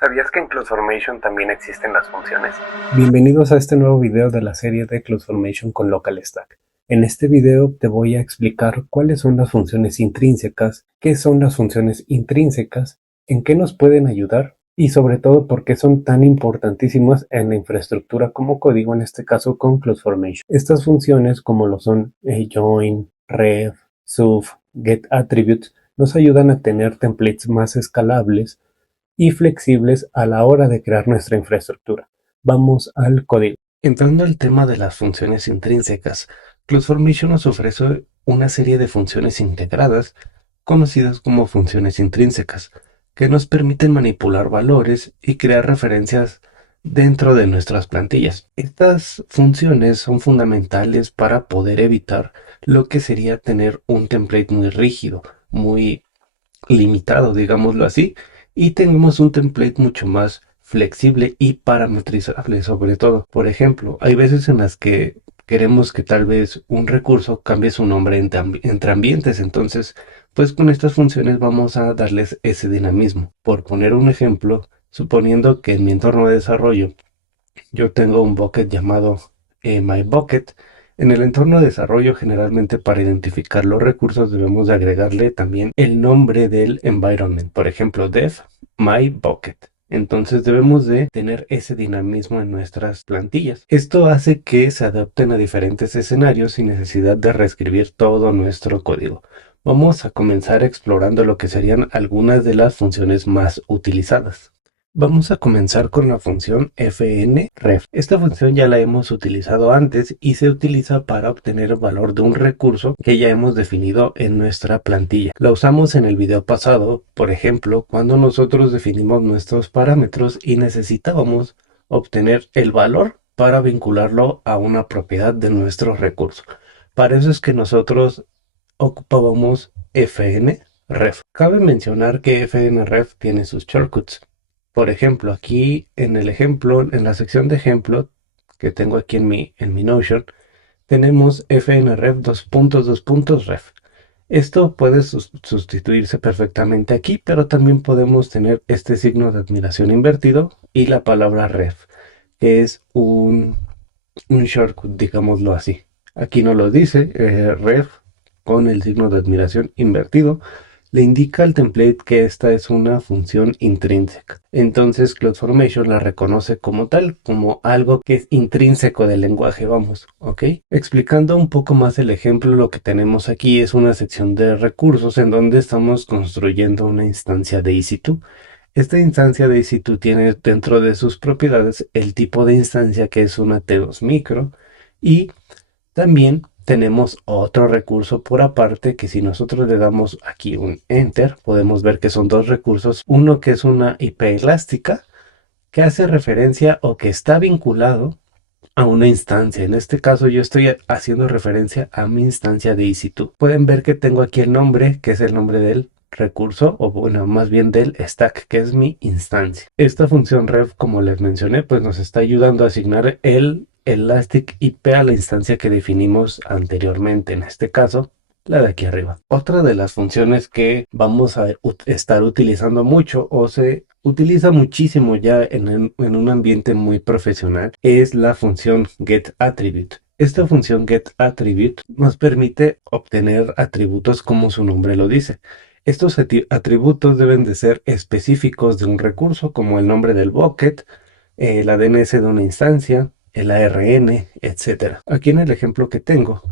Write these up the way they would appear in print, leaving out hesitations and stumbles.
¿Sabías que en CloudFormation también existen las funciones? Bienvenidos a este nuevo video de la serie de CloudFormation con LocalStack. En este video te voy a explicar cuáles son las funciones intrínsecas, qué son las funciones intrínsecas, en qué nos pueden ayudar y sobre todo por qué son tan importantísimas en la infraestructura como código, en este caso con CloudFormation. Estas funciones como lo son join, ref, sub, getAttributes nos ayudan a tener templates más escalables y flexibles a la hora de crear nuestra infraestructura. Vamos al código. Entrando al tema de las funciones intrínsecas, CloudFormation nos ofrece una serie de funciones integradas, conocidas como funciones intrínsecas, que nos permiten manipular valores y crear referencias dentro de nuestras plantillas. Estas funciones son fundamentales para poder evitar lo que sería tener un template muy rígido, muy limitado, digámoslo así, y tenemos un template mucho más flexible y parametrizable sobre todo. Por ejemplo, hay veces en las que queremos que tal vez un recurso cambie su nombre entre ambientes, entonces pues con estas funciones vamos a darles ese dinamismo. Por poner un ejemplo, suponiendo que en mi entorno de desarrollo yo tengo un bucket llamado myBucket. En el entorno de desarrollo, generalmente para identificar los recursos debemos de agregarle también el nombre del environment. Por ejemplo, dev myBucket. Entonces debemos de tener ese dinamismo en nuestras plantillas. Esto hace que se adapten a diferentes escenarios sin necesidad de reescribir todo nuestro código. Vamos a comenzar explorando lo que serían algunas de las funciones más utilizadas. Vamos a comenzar con la función fnref. Esta función ya la hemos utilizado antes y se utiliza para obtener el valor de un recurso que ya hemos definido en nuestra plantilla. La usamos en el video pasado, por ejemplo, cuando nosotros definimos nuestros parámetros y necesitábamos obtener el valor para vincularlo a una propiedad de nuestro recurso. Para eso es que nosotros ocupábamos fnref. Cabe mencionar que fnref tiene sus shortcuts. Por ejemplo, aquí en el ejemplo, en la sección de ejemplo que tengo aquí en mi Notion, tenemos fnref ref. Esto puede sustituirse perfectamente aquí, pero también podemos tener este signo de admiración invertido y la palabra ref, que es un shortcut, digámoslo así. Aquí no lo dice, ref con el signo de admiración invertido le indica al template que esta es una función intrínseca. Entonces CloudFormation la reconoce como tal, como algo que es intrínseco del lenguaje, vamos, ¿ok? Explicando un poco más el ejemplo, lo que tenemos aquí es una sección de recursos en donde estamos construyendo una instancia de EC2. Esta instancia de EC2 tiene dentro de sus propiedades el tipo de instancia que es una T2 micro y también tenemos otro recurso por aparte que si nosotros le damos aquí un enter, podemos ver que son dos recursos. Uno que es una IP elástica que hace referencia o que está vinculado a una instancia. En este caso yo estoy haciendo referencia a mi instancia de EC2. Pueden ver que tengo aquí el nombre, que es el nombre del recurso, o bueno, más bien del stack, que es mi instancia. Esta función ref, como les mencioné, pues nos está ayudando a asignar el Elastic IP a la instancia que definimos anteriormente, en este caso la de aquí arriba. Otra de las funciones que vamos a estar utilizando mucho o se utiliza muchísimo ya en un ambiente muy profesional es la función getAttribute. Esta función getAttribute nos permite obtener atributos como su nombre lo dice. Estos atributos deben de ser específicos de un recurso como el nombre del bucket, la DNS de una instancia, el ARN, etc. Aquí en el ejemplo que tengo,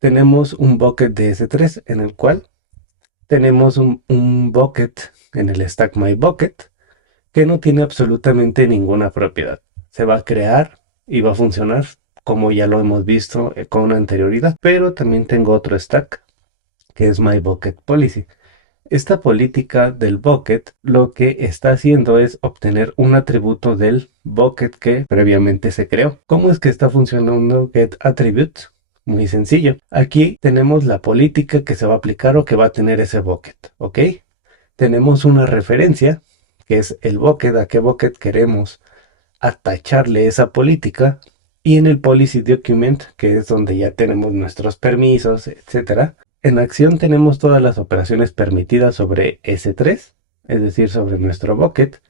tenemos un bucket de S3 en el cual tenemos un bucket en el stack myBucket que no tiene absolutamente ninguna propiedad. Se va a crear y va a funcionar como ya lo hemos visto con anterioridad, pero también tengo otro stack que es myBucketPolicy. Esta política del bucket lo que está haciendo es obtener un atributo del bucket que previamente se creó. ¿Cómo es que está funcionando getAttribute? Muy sencillo. Aquí tenemos la política que se va a aplicar o que va a tener ese bucket, ¿ok? Tenemos una referencia que es el bucket, a qué bucket queremos atacharle esa política, y en el policy document, que es donde ya tenemos nuestros permisos, etcétera. En acción tenemos todas las operaciones permitidas sobre S3, es decir, sobre nuestro bucket,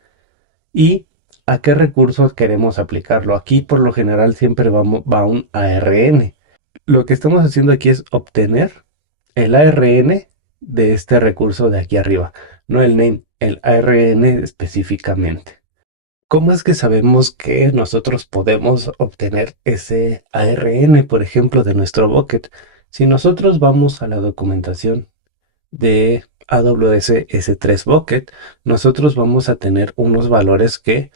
y a qué recursos queremos aplicarlo. Aquí por lo general siempre va un ARN. Lo que estamos haciendo aquí es obtener el ARN de este recurso de aquí arriba, no el name, el ARN específicamente. ¿Cómo es que sabemos que nosotros podemos obtener ese ARN, por ejemplo, de nuestro bucket? Si nosotros vamos a la documentación de AWS S3 Bucket, nosotros vamos a tener unos valores que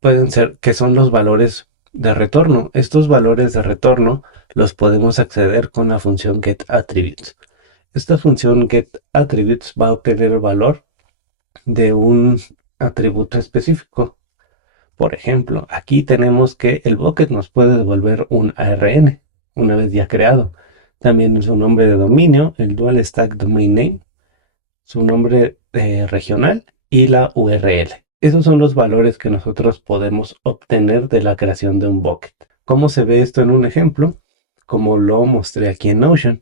pueden ser, que son los valores de retorno. Estos valores de retorno los podemos acceder con la función getAttributes. Esta función getAttributes va a obtener el valor de un atributo específico. Por ejemplo, aquí tenemos que el bucket nos puede devolver un ARN una vez ya creado. También su nombre de dominio, el dual stack domain name, su nombre regional y la URL. Esos son los valores que nosotros podemos obtener de la creación de un bucket. ¿Cómo se ve esto en un ejemplo? Como lo mostré aquí en Notion,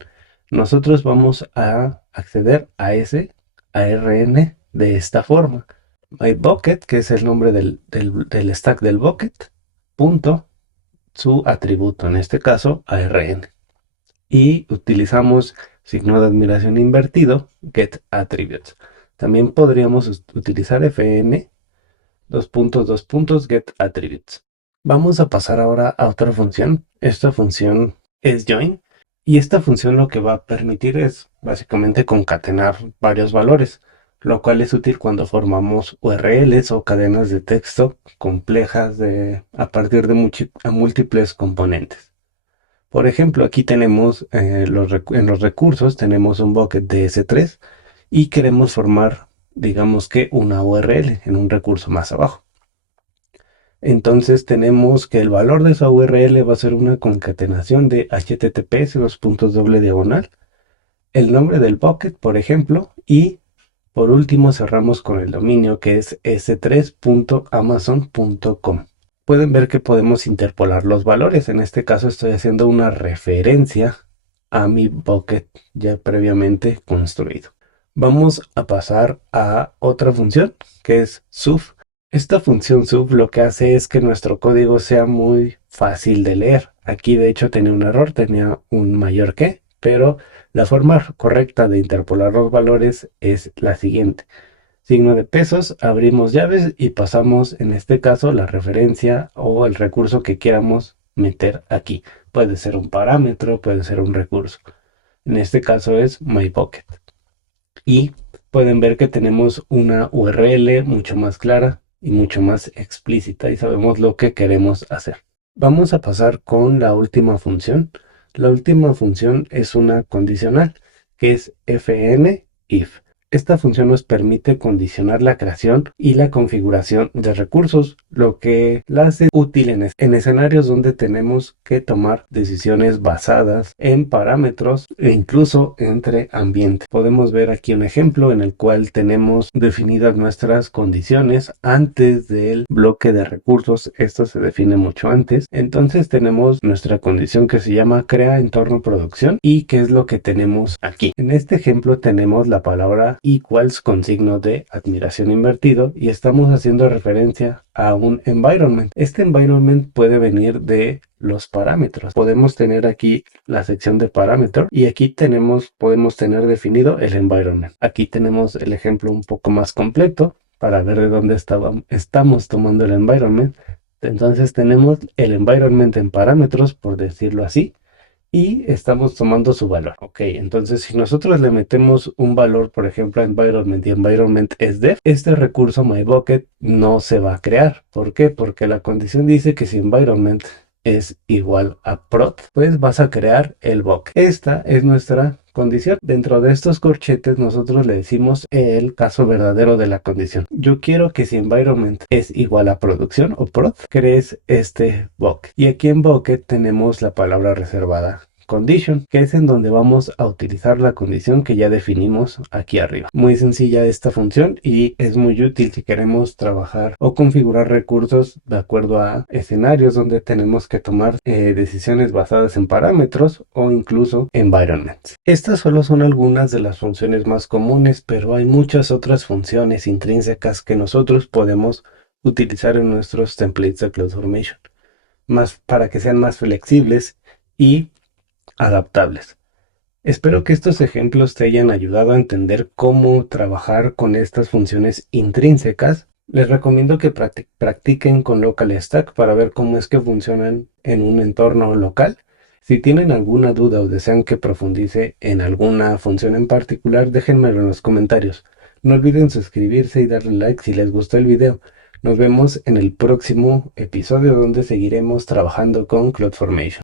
nosotros vamos a acceder a ese ARN de esta forma. MyBucket, que es el nombre del stack del bucket, punto su atributo, en este caso ARN. Y utilizamos signo de admiración invertido, getAttributes. También podríamos utilizar fn getAttributes. Vamos a pasar ahora a otra función. Esta función es join. Y esta función lo que va a permitir es básicamente concatenar varios valores, lo cual es útil cuando formamos URLs o cadenas de texto complejas a partir de múltiples componentes. Por ejemplo, aquí tenemos en los recursos tenemos un bucket de S3 y queremos formar, digamos que una URL en un recurso más abajo. Entonces tenemos que el valor de esa URL va a ser una concatenación de https //, el nombre del bucket, por ejemplo, y por último cerramos con el dominio que es s3.amazon.com. Pueden ver que podemos interpolar los valores. En este caso estoy haciendo una referencia a mi bucket ya previamente construido. Vamos a pasar a otra función que es sub. Esta función sub lo que hace es que nuestro código sea muy fácil de leer. Aquí de hecho tenía un error, tenía un mayor que, pero la forma correcta de interpolar los valores es la siguiente. Signo de pesos, abrimos llaves y pasamos en este caso la referencia o el recurso que queramos meter aquí. Puede ser un parámetro, puede ser un recurso. En este caso es myBucket. Y pueden ver que tenemos una URL mucho más clara y mucho más explícita y sabemos lo que queremos hacer. Vamos a pasar con la última función. La última función es una condicional que es fn-if. Esta función nos permite condicionar la creación y la configuración de recursos, lo que la hace útil en escenarios donde tenemos que tomar decisiones basadas en parámetros e incluso entre ambientes. Podemos ver aquí un ejemplo en el cual tenemos definidas nuestras condiciones antes del bloque de recursos. Esto se define mucho antes. Entonces tenemos nuestra condición que se llama crea entorno producción y qué es lo que tenemos aquí. En este ejemplo tenemos la palabra equals con signo de admiración invertido y estamos haciendo referencia a un environment. Este environment puede venir de los parámetros. Podemos tener aquí la sección de parámetros y aquí podemos tener definido el environment. Aquí tenemos el ejemplo un poco más completo para ver de dónde estamos tomando el environment. Entonces tenemos el environment en parámetros, por decirlo así, y estamos tomando su valor. Ok, entonces si nosotros le metemos un valor, por ejemplo, a environment y environment es def, este recurso myBucket no se va a crear. ¿Por qué? Porque la condición dice que si environment es igual a prod, pues vas a crear el bucket. Esta es nuestra condición. Dentro de estos corchetes nosotros le decimos el caso verdadero de la condición. Yo quiero que si environment es igual a producción o prod, crees este bucket. Y aquí en bucket tenemos la palabra reservada condition, que es en donde vamos a utilizar la condición que ya definimos aquí arriba. Muy sencilla esta función y es muy útil si queremos trabajar o configurar recursos de acuerdo a escenarios donde tenemos que tomar decisiones basadas en parámetros o incluso environments. Estas solo son algunas de las funciones más comunes, pero hay muchas otras funciones intrínsecas que nosotros podemos utilizar en nuestros templates de CloudFormation, para que sean más flexibles y adaptables. Espero que estos ejemplos te hayan ayudado a entender cómo trabajar con estas funciones intrínsecas. Les recomiendo que practiquen con LocalStack para ver cómo es que funcionan en un entorno local. Si tienen alguna duda o desean que profundice en alguna función en particular, déjenmelo en los comentarios. No olviden suscribirse y darle like si les gustó el video. Nos vemos en el próximo episodio donde seguiremos trabajando con CloudFormation.